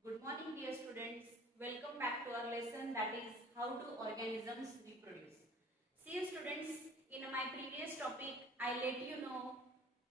Good morning, dear students. Welcome back to our lesson, that is how do organisms reproduce. See, students, in my previous topic I let you know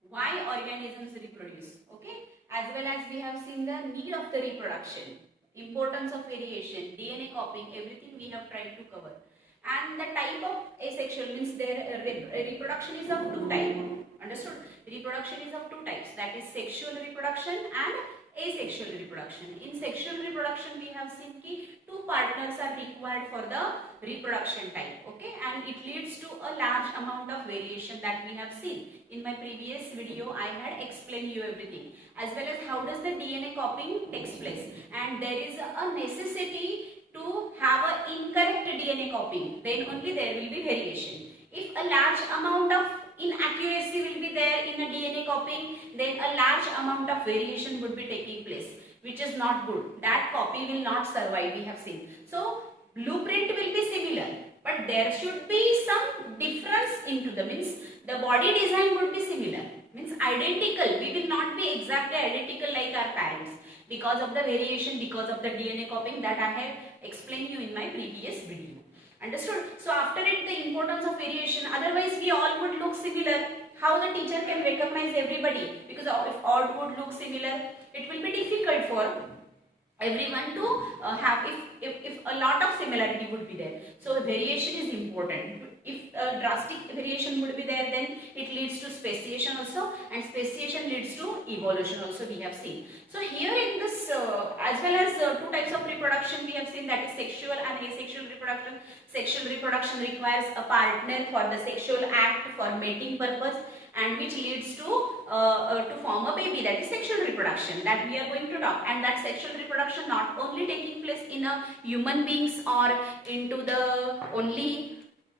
why organisms reproduce, okay, as well as we have seen the need of the reproduction, importance of variation, DNA copying, everything we have tried to cover. And the type of asexual means their reproduction is of two types. Understood? Reproduction is of two types, that is sexual reproduction and asexual reproduction. In sexual reproduction we have seen ki two partners are required for the reproduction type, okay, and it leads to a large amount of variation that we have seen. In my previous video I had explained you everything, as well as how does the DNA copying takes place, and there is a necessity to have an incorrect DNA copying, then only there will be variation. If a large amount of inaccuracy will be there in a DNA copying, then a large amount of variation would be taking place, which is not good. That copy will not survive, we have seen. So blueprint will be similar, but there should be some difference into the means the body design would be similar, means identical. We will not be exactly identical like our parents because of the variation, because of the DNA copying that I have explained you in my previous video. Understood? So after it, the importance of variation, otherwise we all would look similar. How the teacher can recognize everybody? Because if all would look similar, it will be difficult for everyone to have, if a lot of similarity would be there. So variation is important. If drastic variation would be there, then it leads to speciation also, and speciation leads to evolution also, we have seen. So here in this as well as two types of reproduction we have seen, that is sexual and asexual reproduction. Sexual reproduction requires a partner for the sexual act for mating purpose, and which leads to form a baby, that is sexual reproduction that we are going to talk. And that sexual reproduction not only taking place in a human beings or into the only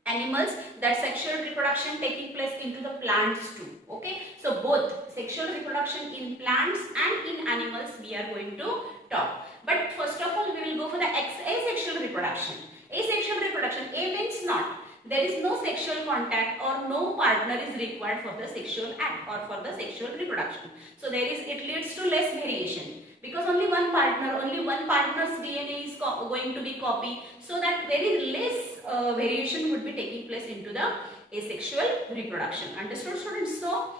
animals, that sexual reproduction taking place into the plants too, okay. So both sexual reproduction in plants and in animals we are going to talk. But first of all we will go for the asexual reproduction. Asexual reproduction, A means not. There is no sexual contact or no partner is required for the sexual act or for the sexual reproduction. So it leads to less variation because only one partner's DNA is going to be copied, so that very less variation would be taking place into the asexual reproduction. Understood, students? So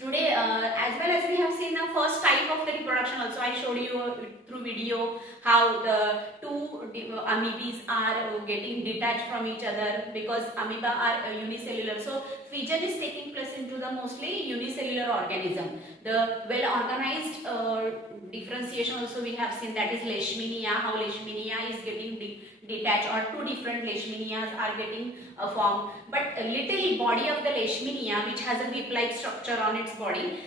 today as well as we have seen the first type of the reproduction also, I showed you through video how the two amoebas are getting detached from each other because amoeba are unicellular. So fission is taking place into the mostly unicellular organism. The well organized differentiation also we have seen, that is leishmania, how leishmania is getting detached, or two different leishmanias are getting formed. But a little body of the leishmania, which has a whip-like structure on its body,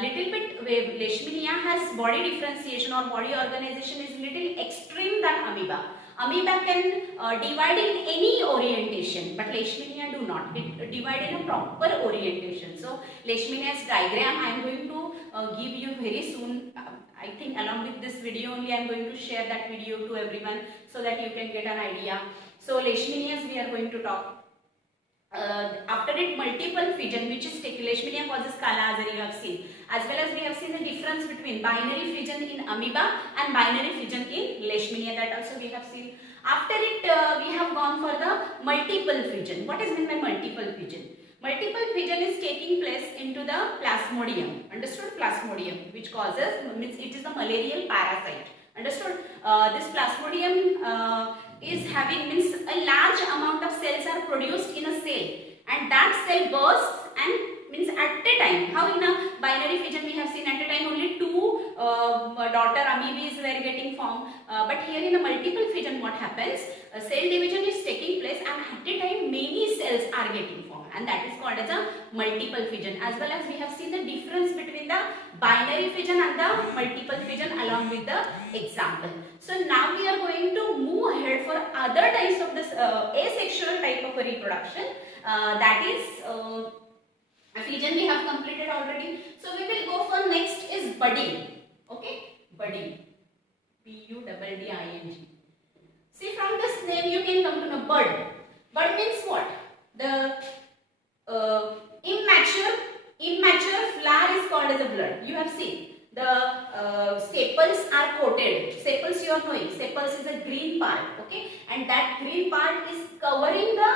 little bit leishmania has body differentiation or body organization is little extreme than amoeba. Amoeba can divide in any orientation, but leishmania do not. It divide in a proper orientation. So leishmania's diagram I am going to give you very soon. I think along with this video only I am going to share that video to everyone so that you can get an idea. So leishmanias we are going to talk. After it, multiple fission, which is leishmania causes kala azar, you have seen, as well as we have seen the difference between binary fission in amoeba and binary fission in leishmania, that also we have seen. After it we have gone for the multiple fission. What is meant by multiple fission? Multiple fission is taking place into the plasmodium. Understood? Plasmodium, which causes, means it is a malarial parasite. Understood? This plasmodium is having, means a large amount of cells are produced in a cell, and that cell bursts and means at a time. How in a binary fission we have seen at a time only two daughter amoebas were getting formed, but here in a multiple fission what happens? Cell division is taking place and at a time many cells are getting formed, and that is called as a multiple fission. As well as we have seen the difference between the binary fission and the multiple fission along with the example. So now we are going to move ahead for other types of this asexual type of a reproduction, that is fission we have completed already. So we will go for next is budding. Okay, budding, budding. See, from this name you can come to know bud. Bud means what? The immature flower is called as a bud. You have seen the sepals are coated. Sepals you are knowing. Sepals is a green part, okay, and that green part is covering the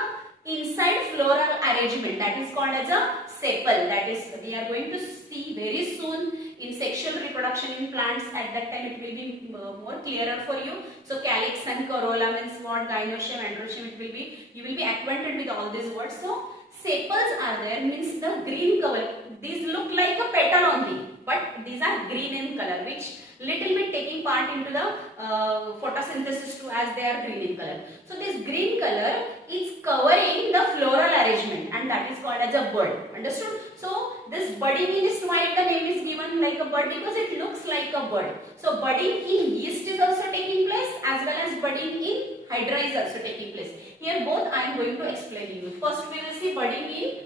inside floral arrangement. That is called as a sepal. That is, we are going to see very soon in sexual reproduction in plants. At that time it will be more clearer for you. So calyx and corolla means what, gynoecium, androecium, it will be, you will be acquainted with all these words. So sepals are there, means the green cover. These look like a petal only, but these are green in color, which little bit taking part into the photosynthesis too, as they are green in color. So this green color is covering the floral arrangement, and that is called as a bud. Understood? So this budding is why the name is given like a bud, because it looks like a bud. So budding in yeast is also taking place, as well as budding in hydra is also taking place. Here both I am going to explain you. First we will see budding in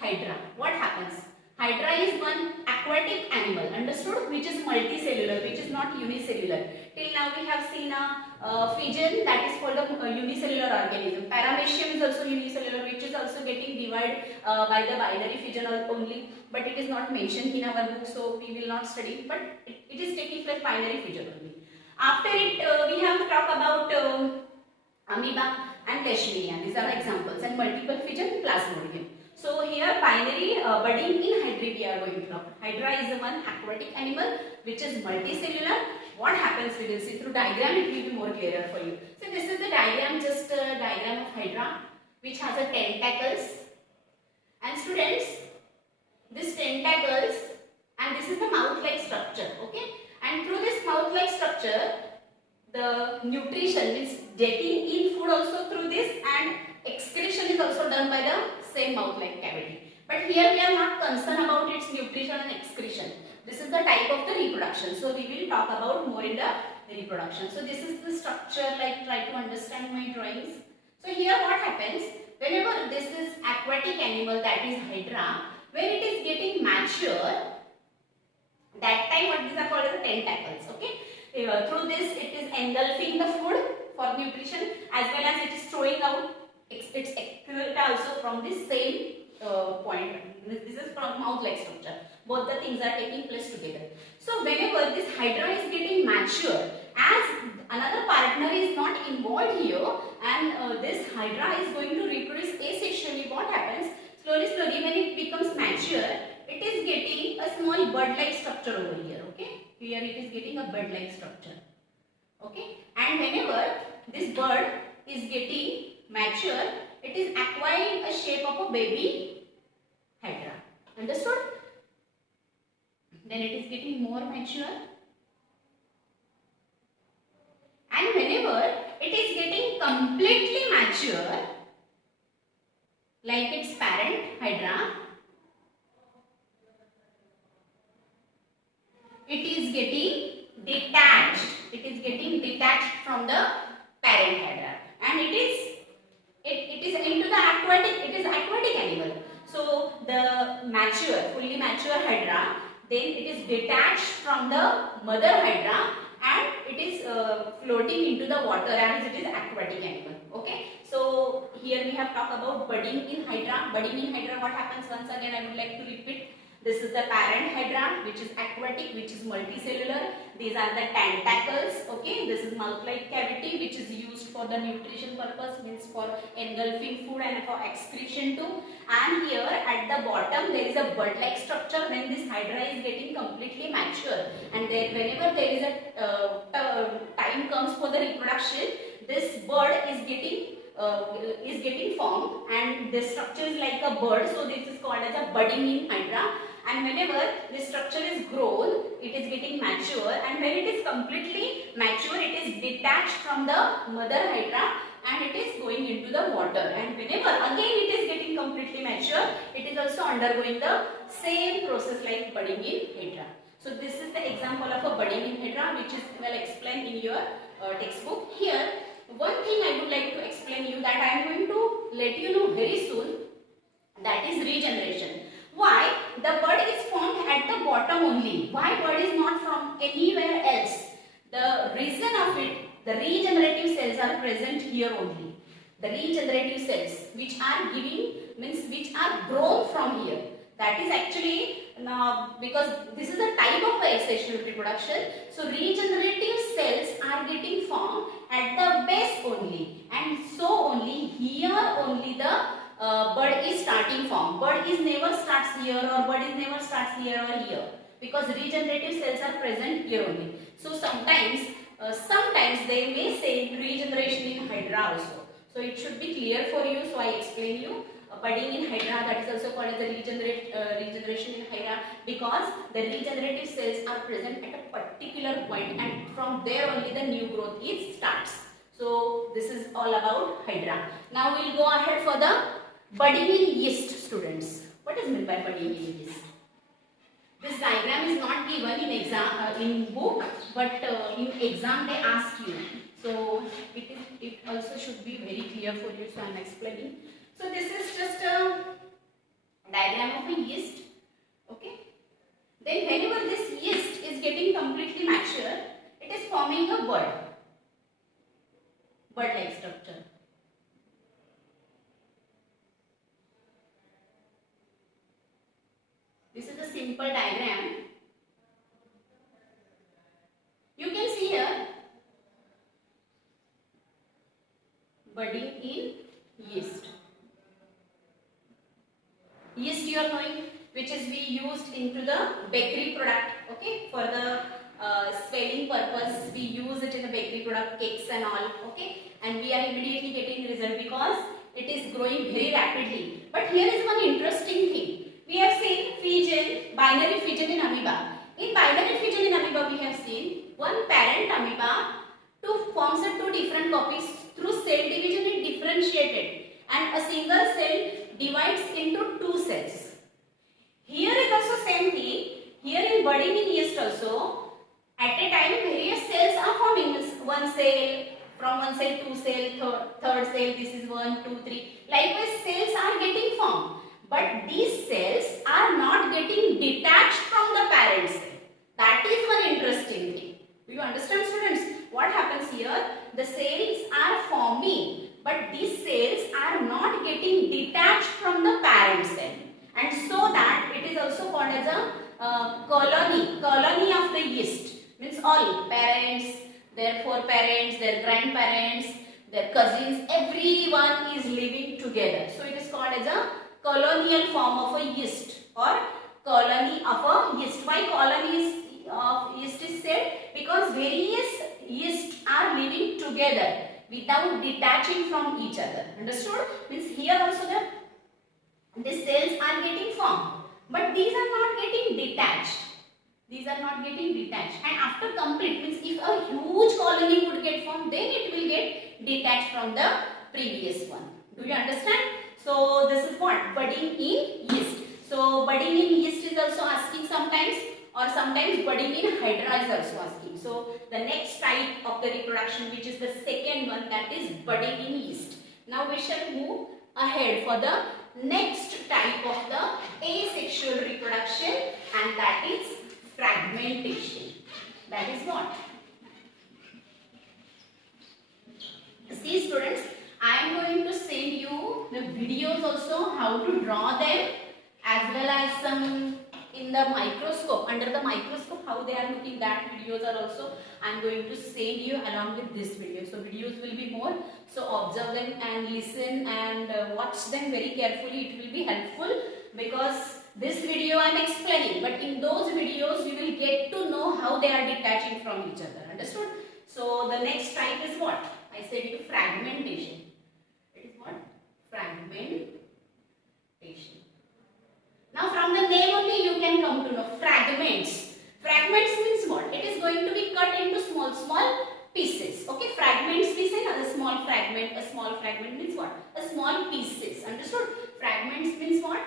hydra. What happens? Hydra is one aquatic animal, understood, which is multicellular, which is not unicellular. Till now we have seen a pigeon, that is called a unicellular organism. Paramecium is also unicellular, which is also getting divided by the binary fission only, but it is not mentioned in our book, so we will not study, but it is taking place binary fission only. After it, we have talked about amoeba and leishmania. These are examples, and multiple fission, plasmodium. So here binary budding in hydra we are going to talk. Hydra is one aquatic animal which is multicellular. What happens, we will see through diagram, it will be more clearer for you. So this is the diagram, just a diagram of hydra, which has a tentacles. And students, this tentacles, and this is the mouth-like structure, okay? And through this mouth-like structure, the nutrition means taking in food also through this, and excretion is also done by the same mouth-like cavity. But here we are not concerned about its nutrition and excretion. This is the type of the reproduction. So we will talk about more in the reproduction. So this is the structure, like try to understand my drawings. So here what happens, whenever this is aquatic animal, that is hydra, when it is getting mature, that time what these are called as the tentacles, okay? Through this it is engulfing the food for nutrition, as well as it is throwing out its excreta also from the same point. This is from mouth-like structure. Both the things are taking place together. So whenever this hydra is getting mature, as another partner is not involved here, and this hydra is going to reproduce asexually, what happens? Slowly when it becomes mature, it is getting a small bud-like structure over here, okay? Here it is getting a bud-like structure, okay? And whenever this bud is getting mature, it is acquiring a shape of a baby hydra. Understood? Then it is getting more mature, and whenever it is getting completely mature, like its parent hydra, it is getting detached. It is getting detached from the parent hydra, and it is into the aquatic. It is aquatic animal. So the mature, fully mature hydra, then it is detached from the mother hydra, and it is floating into the water, as it is aquatic animal. Okay. So here we have talked about budding in hydra. Budding in hydra, what happens? Once again, I would like to repeat. This is the parent hydra, which is aquatic, which is multicellular. These are the tentacles, okay. This is mouth-like cavity, which is used for the nutrition purpose, means for engulfing food and for excretion too. And here at the bottom there is a bud-like structure when this hydra is getting completely mature. And then whenever there is a time comes for the reproduction, this bud is getting formed, and this structure is like a bud. So this is called as a budding in hydra. And whenever this structure is grown, it is getting mature, and when it is completely mature, it is detached from the mother hydra, and it is going into the water. And whenever again it is getting completely mature, it is also undergoing the same process like budding in hydra. So this is the example of a budding in hydra, which is well explained in your textbook. Here one thing I would like to explain you, that I am going to let you know very soon, that is regeneration. Why? The bud is formed at the bottom only. Why bud is not from anywhere else? The reason of it, the regenerative cells are present here only. The regenerative cells which are giving, means which are grown from here. That is actually now because this is a type of asexual reproduction, so regenerative cells are getting formed at the base only, and so only here only the bud is starting form. Bud is never starts here, or bud is never starts here or here, because regenerative cells are present here only. So sometimes they may say regeneration in hydra also. So it should be clear for you. So I explain you. Budding in hydra, that is also called as the regeneration in hydra, because the regenerative cells are present at a particular point, and from there only the new growth is starts. So this is all about hydra. Now we will go ahead for the budding in yeast, students. What is meant by budding in yeast? This diagram is not given in exam in book, but in exam they ask you. So it also should be very clear for you. So I am explaining. So this is just a diagram of a yeast. Okay. Then whenever this yeast is getting completely mature, it is forming a bud-like structure. This is a simple diagram. You can see here budding in yeast. Yeast you are knowing, which is we used into the bakery product. Okay, for the swelling purpose we use it in the bakery product, cakes and all. Okay, and we are immediately getting result because it is growing very rapidly. But here is one interesting thing. We have seen fission, binary fission in amoeba. In binary fission in amoeba, we have seen one parent amoeba forms two different copies through cell division. It differentiated, and a single cell divides into two cells. Here is also same thing. Here in budding in yeast also, at a time various cells are forming. One cell, from one cell, two cell, third cell. This is 1, 2, 3. Likewise, cells are getting formed. But these cells are not getting detached from the parent cell. That is one interesting thing. Do you understand, students? What happens here? The cells are forming, but these cells are not getting detached from the parent cell. And so that it is also called as a colony of the yeast. Means all parents, their foreparents, their grandparents, their cousins, everyone is living together. So it is called as a colonial form of a yeast, or colony of a yeast. Why colonies of yeast is said? Because various yeast are living together without detaching from each other. Understood? Means here also the cells are getting formed, but these are not getting detached. These are not getting detached. And after complete, means if a huge colony would get formed, then it will get detached from the previous one. Do you understand? So this is what? Budding in yeast. So budding in yeast is also asking sometimes, or sometimes budding in hydra is also asking. So the next type of the reproduction, which is the second one, that is budding in yeast. Now we shall move ahead for the next type of the asexual reproduction, and that is fragmentation. That is what? See, students, I am going to send you the videos also, how to draw them, as well as some in the microscope, under the microscope, how they are looking. That videos are also I am going to send you along with this video. So videos will be more. So observe them and listen and watch them very carefully. It will be helpful, because this video I am explaining, but in those videos you will get to know how they are detaching from each other. Understood? So the next type is what? I said you fragmentation. It is what? Fragmentation. Now from the name only you can come to know fragments. Fragments means what? It is going to be cut into small pieces. Okay, fragments we say a small fragment. A small fragment means what? A small pieces. Understood? Fragments means what?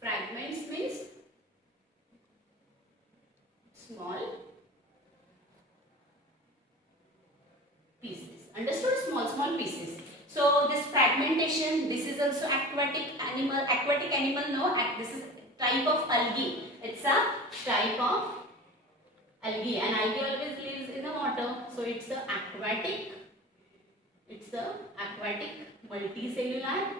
Fragments means small pieces. Understood? Small pieces. So this fragmentation, this is also aquatic animal. Aquatic animal, no, this is type of algae. It's a type of algae, and algae always lives in the water. So it's a aquatic. It's a aquatic multicellular.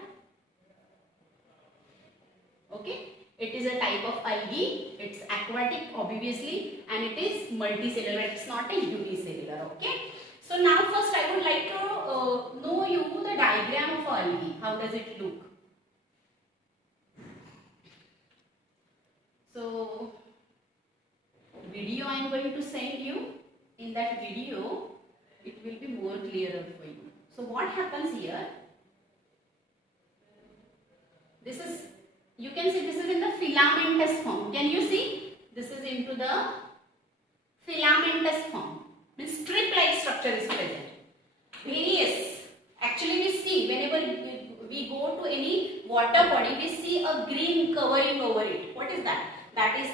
Okay, It is a type of algae. It's aquatic obviously, and it is multicellular. It's not a unicellular. Okay. So now first I would like to know you the diagram of algae. How does it look? So video I am going to send you. In that video it will be more clearer for you. So what happens here? This is, you can see this is in the filamentous form. Can you see? This is into the filamentous form. Means strip-like structure is present. Various. Actually we see whenever we go to any water body, we see a green covering over it. What is that? That is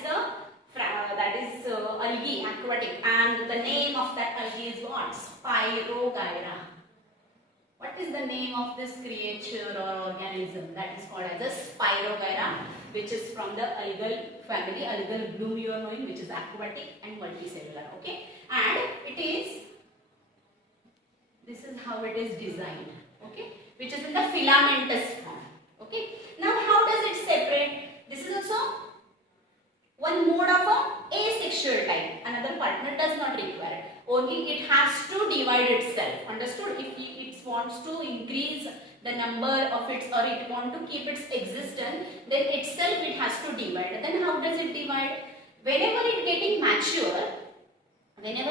algae, aquatic, and the name of that algae is what? Spirogyra. What is the name of this creature or organism? That is called as a Spirogyra, which is from the algal family, algal bloom you are knowing, which is aquatic and multicellular. Okay, and it is, this is how it is designed. Okay, which is in the filamentous form. Okay, now how does it separate? This is also one mode of a asexual type. Another partner does not require. Only it has to divide itself. Understood? If it wants to increase the number of its, or it wants to keep its existence, then itself it has to divide. Then how does it divide? Whenever it is getting mature, then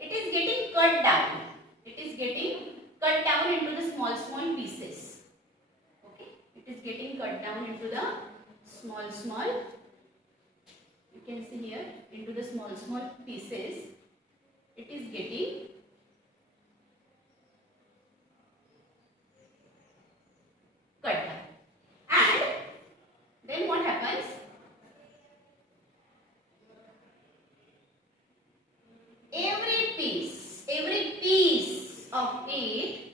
it is getting cut down. It is getting cut down into the small pieces. Okay? It is getting cut down into the small, you can see here, into the small pieces. It is getting cut down. And then what happens? Every piece of it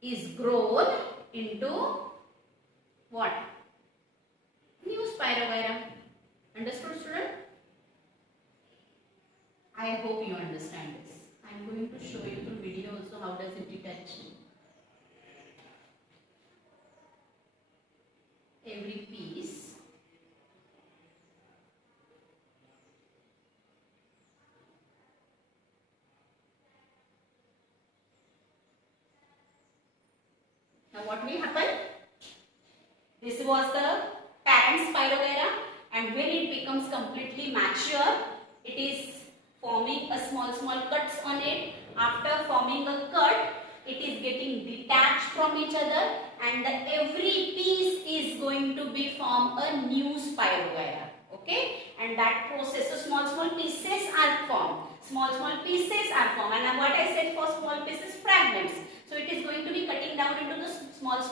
is grown into what? New Spirogyra. Understood, student? I hope you understand this. I am going to show you through video also how does it detach. Every piece now what will happen? This was the parent Spirogyra, and when it becomes completely mature, it is forming a small cuts on it. After forming a cut, it is getting detached from each other, and every piece is going to be form a new Spirogyra. Okay, and that process, so small pieces are formed. Small pieces are formed, and what I said for small pieces, fragments. So it is going to be cutting down into the small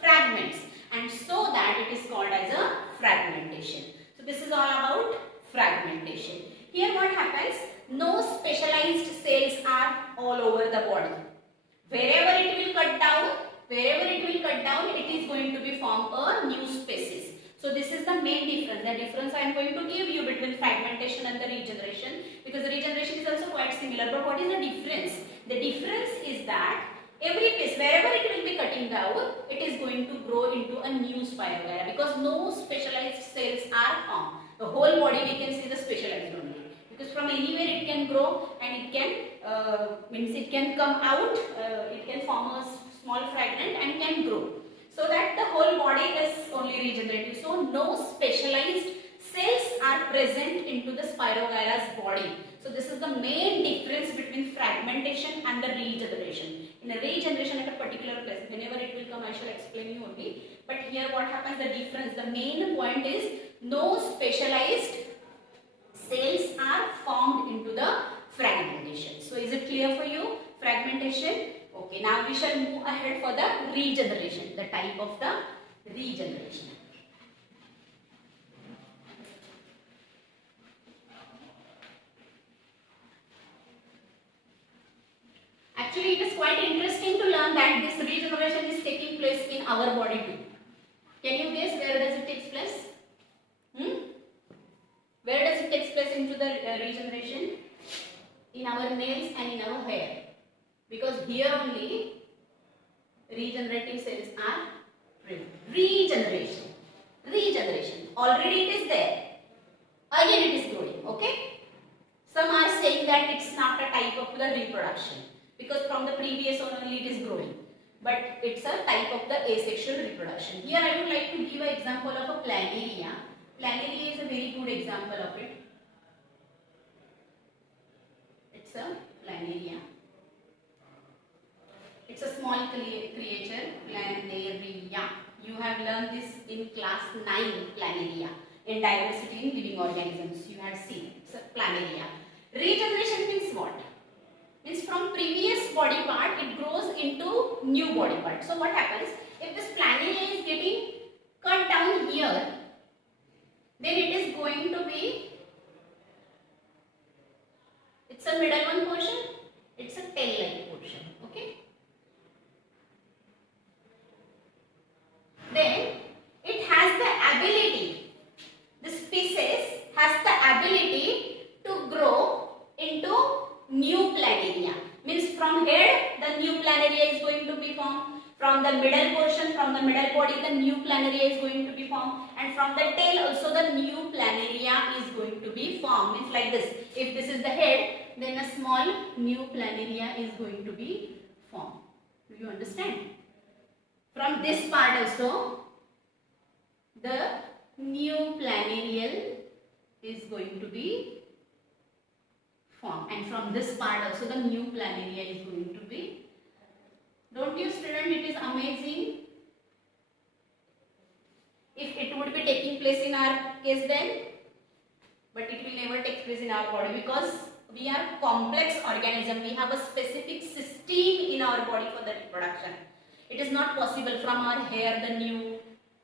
fragments, and so that it is called as a fragmentation. So this is all about fragmentation. Here what happens? No specialized cells are all over the body. Wherever it will cut down, it is going to be form a new species. So this is the main difference. The difference I am going to give you between fragmentation and the regeneration, because the regeneration is also quite similar. But what is the difference? The difference is that every piece, wherever it will be cutting down, it is going to grow into a new Spirogyra, because no specialized cells are formed. The whole body we can see the specialized only, because from anywhere it can grow, and it can it can come out, it can form a small fragment and can grow. So that the whole body is only regenerative. So no specialized cells are present into the Spirogyra's body. So this is the main difference between fragmentation and the regeneration. In a regeneration at a particular place, whenever it will come I shall explain you only. But here what happens, the difference, the main point is no specialized cells are formed into the fragmentation. So is it clear for you? Fragmentation. Okay, now we shall move ahead for the regeneration, the type of the regeneration. Actually, it is quite interesting to learn that this regeneration is taking place in our body too. Can you guess where does it take place? Where does it take place into the regeneration? In our nails and in our hair. Because here only regenerative cells are present. Regeneration. Regeneration. Already it is there. Again it is growing. Okay. Some are saying that it's not a type of the reproduction because from the previous one only it is growing. But it's a type of the asexual reproduction. Here I would like to give an example of a planaria. Planaria is a very good example of it. It's a planaria. It's a small creature, planaria. You have learned this in class 9, planaria. In diversity in living organisms, you have seen. It's a planaria. Regeneration means what? Means from previous body part, it grows into new body part. So what happens? If this planaria is getting cut down here, then it is going to be, it's a middle one portion, it's a tail-like portion. Okay. Then it has the ability, this species has the ability to grow into new planaria. Means from head the new planaria is going to be formed, from the middle portion, from the middle body the new planaria is going to be formed, and from the tail also the new planaria is going to be formed. Means like this, if this is the head, then a small new planaria is going to be formed. Do you understand? From this part also the new planarial is going to be formed, and from this part also the new planaria is going to be. Don't you student, it is amazing? If it would be taking place in our case then, but it will never take place in our body because we are complex organism. We have a specific system in our body for the reproduction. It is not possible from our hair, the new,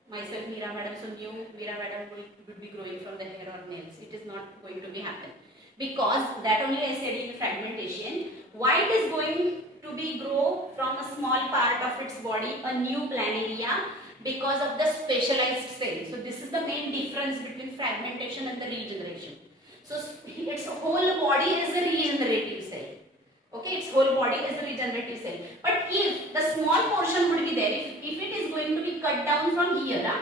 myself Meera madam, so new Meera madam would be growing from the hair or nails. It is not going to be happen. Because that only I said in fragmentation, why it is going to be grow from a small part of its body, a new planaria, because of the specialized cell. So this is the main difference between fragmentation and the regeneration. So its whole body is a regenerative cell. Okay, its whole body is a regenerative cell. But if the small portion would be there, if it is going to be cut down from here,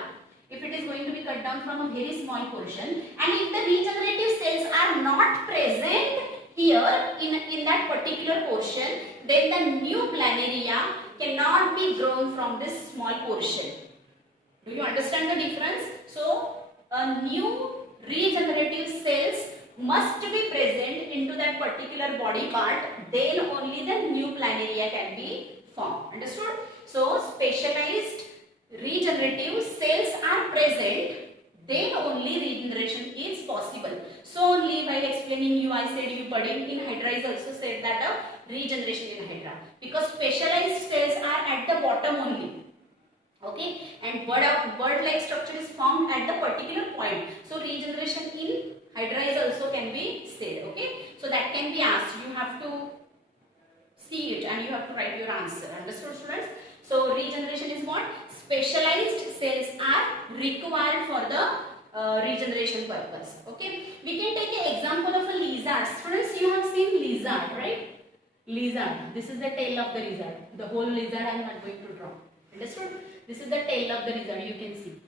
if it is going to be cut down from a very small portion, and if the regenerative cells are not present here in that particular portion, then the new planaria cannot be grown from this small portion. Do you understand the difference? So a new regenerative cells must be present into that particular body part, then only the new planaria can be formed. Understood? So specialized regenerative cells are present, then only regeneration is possible. So only while explaining you, I said you Padin in Hydra is also said that a regeneration in Hydra, because specialized cells are at the bottom only. Okay, and bird-like structure is formed at the particular point. So regeneration in Hydra is also can be said. Okay, so that can be asked. You have to see it and you have to write your answer. Understood, students? So regeneration is what? Specialized cells are required for the regeneration purpose. Okay, we can take an example of a lizard. Students, you have seen lizard, right? Lizard. This is the tail of the lizard. The whole lizard I am not going to draw. Understood? This is the tail of the lizard, you can see.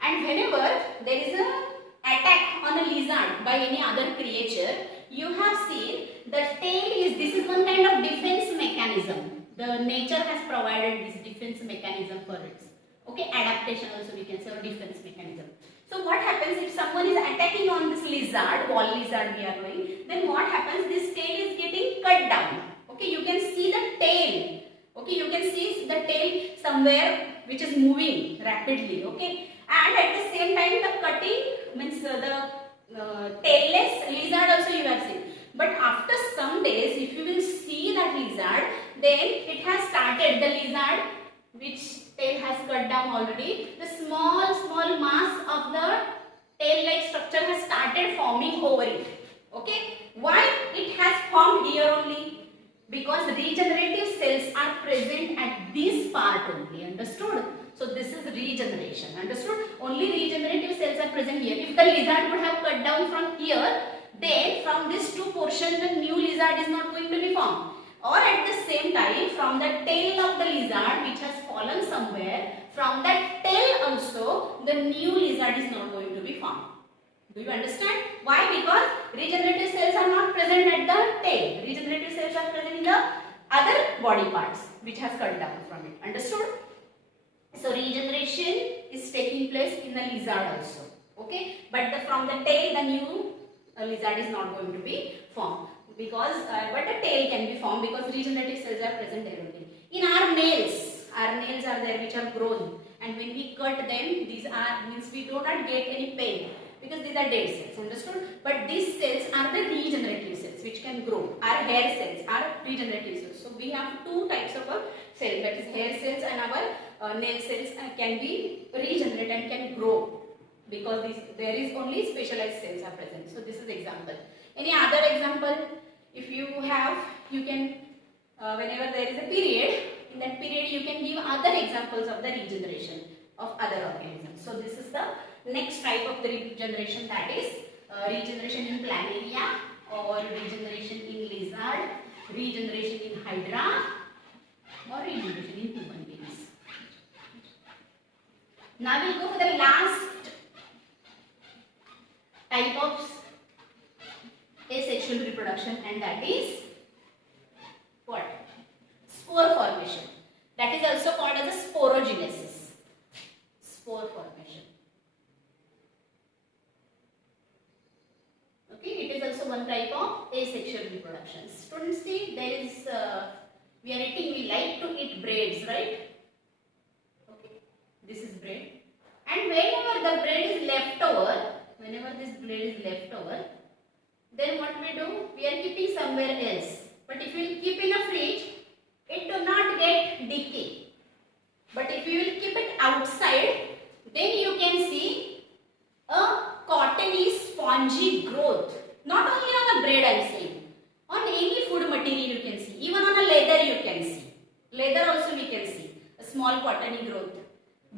And whenever there is an attack on a lizard by any other creature, you have seen the tail is, this is one kind of defense mechanism. The nature has provided this defense mechanism for it. Okay, adaptation also we can say, or defense mechanism. So what happens if someone is attacking on this lizard, wall lizard we are going, then what happens? This tail is getting cut down. Okay, you can see the tail. Okay, you can see the tail somewhere which is moving rapidly. Okay, and at the same time the cutting means the tailless lizard also you have seen. But after some days, if you will see that lizard, then it has started, the lizard which tail has cut down already, the small mass of the tail-like structure has started forming over it. Okay, why it has formed here only? Because regenerative cells are present at this part only. Understood? So this is regeneration. Understood? Only regenerative cells are present here. If the lizard would have cut down from here, then from this two portion the new lizard is not going to be formed. Or at the same time, from the tail of the lizard which has fallen somewhere, from that tail also the new lizard is not going to be formed. Do you understand? Why? Because regenerative cells are not present at the tail. Regenerative cells are present in the other body parts which has cut down from it. Understood? So regeneration is taking place in the lizard also. Okay, but from the tail the new lizard is not going to be formed, because but the tail can be formed because regenerative cells are present there only. In our nails are there which are grown, and when we cut them, these are means we do not get any pain because these are dead cells. Understood? But these cells are the regenerative cells which can grow. Our hair cells are regenerative cells. So we have two types of cells, that is hair cells and our nail cells can be regenerate and can grow, because there is only specialized cells are present. So this is example. Any other example? If you have, you can whenever there is a period, in that period you can give other examples of the regeneration of other organisms. So this is the next type of the regeneration, that is regeneration in planaria or regeneration in lizard, regeneration in hydra, or regeneration in human beings. Now we'll go for the last type of asexual reproduction, and that is what? Spore formation. That is also called as a sporogenesis. Spore formation. Okay, it is also one type of asexual reproduction. Students, see, there is we like to eat breads, right? Okay, this is bread, and whenever the bread is left over, whenever this bread is left over, then what we do? We are keeping somewhere else. But if we will keep in a fridge, it do not get decay. But if you will keep it outside, then you can see a cottony spongy growth. Not only on the bread I am saying, on any food material you can see. Even on a leather you can see. Leather also we can see a small cottony growth.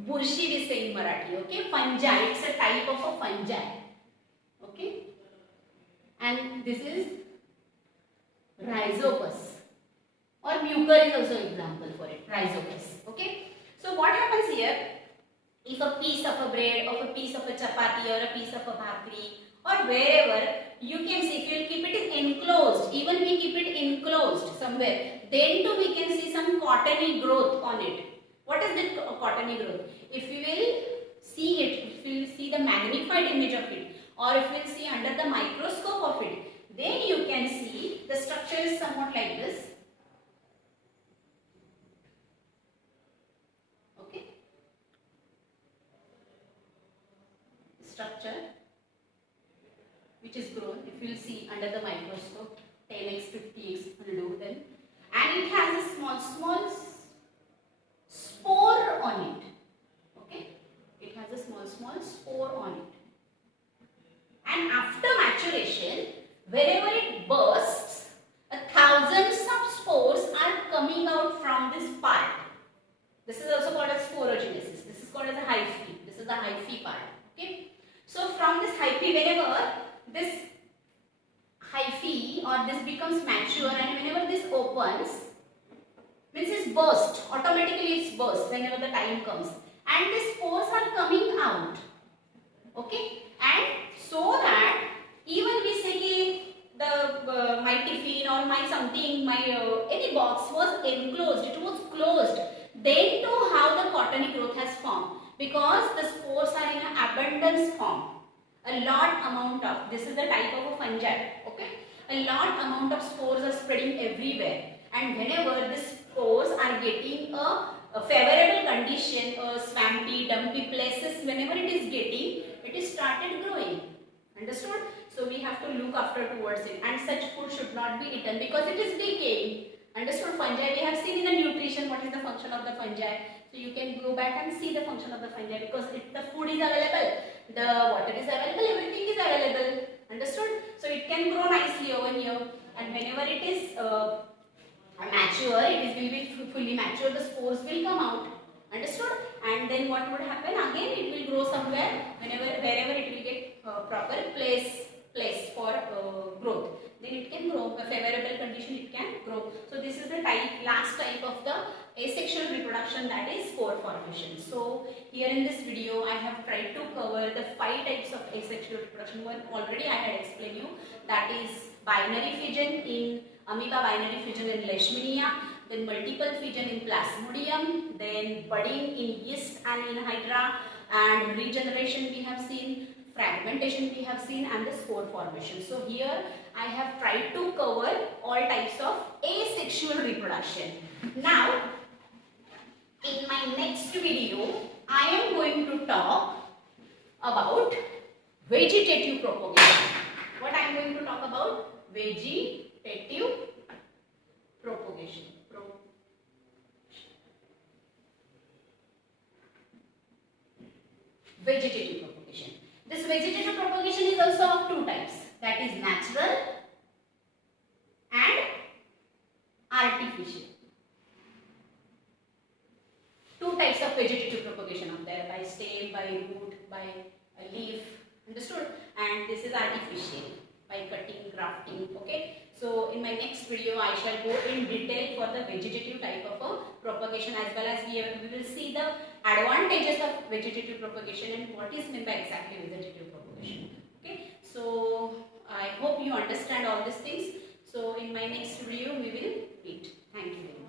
Burshi we say in Marathi. Okay, fungi. It's a type of a fungi. Okay, and this is rhizopus, or mucor is also example for it. Rhizopus. Okay, so what happens here? If a piece of a bread, or a piece of a chapati, or a piece of a bhakri, or wherever, you can see, if you will keep it enclosed, even we keep it enclosed somewhere, then too we can see some cottony growth on it. What is that cottony growth? If you will see it, if you will see the magnified image of it, or if you will see under the microscope of it, then you can see the structure is somewhat like this. Okay, structure which is grown, if you will see under the microscope, 10x, 50x will do then, and it has a small spore on it. Okay, it has a small spore on it, and after maturation, whenever it bursts, thousands of spores are coming out from this part. This is also called as sporogenesis. This is called as a hyphae. This is the hyphae part. Okay, so from this hyphae, whenever this hyphae or this becomes mature, and whenever this opens, means it's burst, automatically it's burst whenever the time comes, and the spores are coming out. Okay, and so that even we say the my tiffin or my something, my any box was enclosed, it was closed, then too how the cottony growth has formed, because the spores are in an abundance form. A lot amount of, this is the type of a fungi. Okay, a lot amount of spores are spreading everywhere, and whenever the spores are getting a favorable condition, swampy, dumpy places, whenever it is getting, it is started growing. Understood? So we have to look after towards it, and such food should not be eaten because it is decaying. Understood? Fungi, we have seen in the nutrition what is the function of the fungi. So you can go back and see the function of the fungi, because if the food is available, the water is available, everything is available. Understood? So it can grow nicely over here, and whenever it is mature, it will be fully mature, the spores will come out. Understood? And then what would happen? Again it will grow somewhere, wherever it will get proper place for growth. Then it can grow, a favorable condition it can grow. So this is the last type of the asexual reproduction. reproduction, that is spore formation. So here in this video I have tried to cover the 5 types of asexual reproduction. One already I had explained you, that is binary fission in amoeba, binary fission in leishmania, then multiple fission in plasmodium, then budding in yeast and in hydra, and regeneration we have seen, fragmentation we have seen, and the spore formation. So here I have tried to cover all types of asexual reproduction. Now in my next video I am going to talk about vegetative propagation. What I am going to talk about? Vegetative propagation. Vegetative propagation. This vegetative propagation is also of 2 types, that is natural and artificial. 2 types of vegetative propagation are there, by stem, by root, by a leaf, understood? And this is artificial, by cutting, grafting, okay? So in my next video I shall go in detail for the vegetative type of a propagation, as well as we will see the advantages of vegetative propagation and what is meant by exactly vegetative propagation. Okay, so I hope you understand all these things. So in my next video we will meet. Thank you very much.